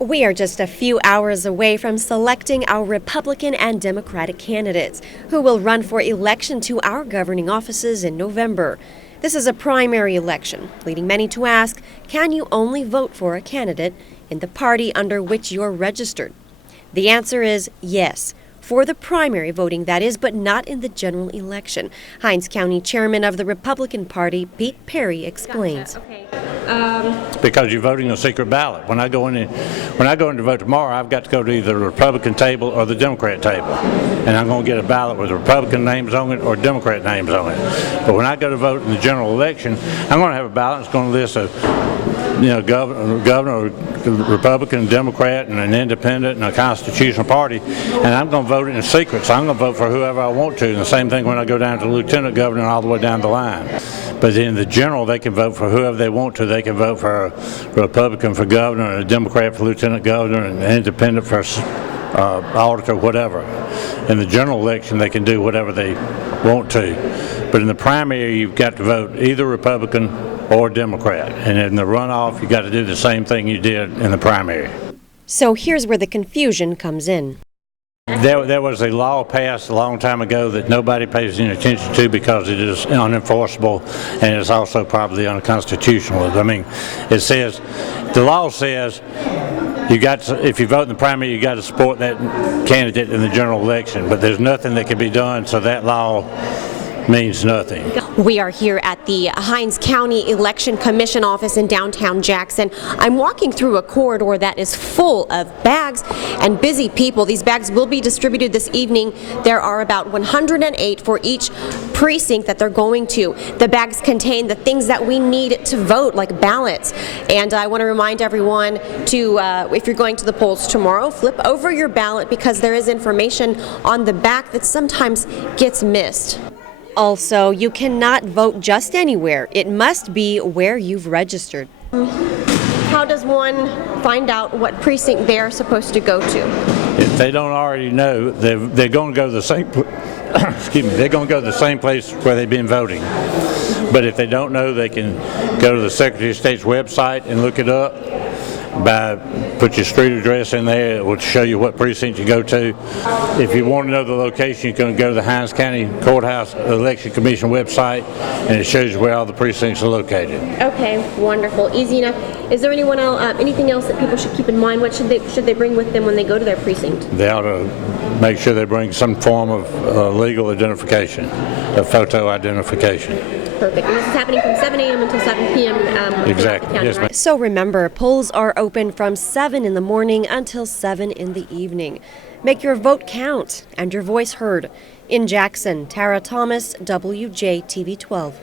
We are just a few hours away from selecting our Republican and Democratic candidates who will run for election to our governing offices in November. This is a primary election, leading many to ask, can you only vote for a candidate in the party under which you're registered? The answer is yes. For the primary voting, that is, but not in the general election. Hinds County Chairman of the Republican Party, Pete Perry, explains. Okay. Because you're voting a secret ballot. When I go in to vote tomorrow, I've got to go to either the Republican table or the Democrat table, and I'm going to get a ballot with Republican names on it or Democrat names on it. But when I go to vote in the general election, I'm going to have a ballot that's going to list a governor, Republican, Democrat, and an independent, and a constitutional party, and I'm going to vote it in secret. So I'm going to vote for whoever I want to. And the same thing when I go down to lieutenant governor and all the way down the line. But in the general, they can vote for whoever they want to. They can vote for a Republican for governor, and a Democrat for lieutenant governor, and an independent for auditor, whatever. In the general election, they can do whatever they want to. But in the primary, you've got to vote either Republican or Democrat. And in the runoff, you've got to do the same thing you did in the primary. So here's where the confusion comes in. There was a law passed a long time ago that nobody pays any attention to because it is unenforceable and it's also probably unconstitutional. I mean, the law says if you vote in the primary, you got to support that candidate in the general election, but there's nothing that can be done, so that law means nothing. We are here at the Hinds County Election Commission office in downtown Jackson. I'm walking through a corridor that is full of bags and busy people. These bags will be distributed this evening. There are about 108 for each precinct that they're going to. The bags contain the things that we need to vote, like ballots. And I want to remind everyone to, if you're going to the polls tomorrow, flip over your ballot because there is information on the back that sometimes gets missed. Also, you cannot vote just anywhere. It must be where you've registered. How does one find out what precinct they're supposed to go to? If they don't already know, they're going to go to the same. They're going to go to the same place where they've been voting. But if they don't know, they can go to the Secretary of State's website and look it up. Put your street address in there. It will show you what precinct you go to. If you want to know the location, you can go to the Hinds County Courthouse Election Commission website, and it shows you where all the precincts are located. Okay, wonderful, easy enough. Is there anything else that people should keep in mind? What should they bring with them when they go to their precinct? They ought to make sure they bring some form of legal identification, a photo identification. Perfect. And this is happening from 7 a.m. until 7 p.m. Exactly. County, yes, ma'am. right? So remember, polls are open from 7 in the morning until 7 in the evening. Make your vote count and your voice heard. In Jackson, Tara Thomas, WJTV 12.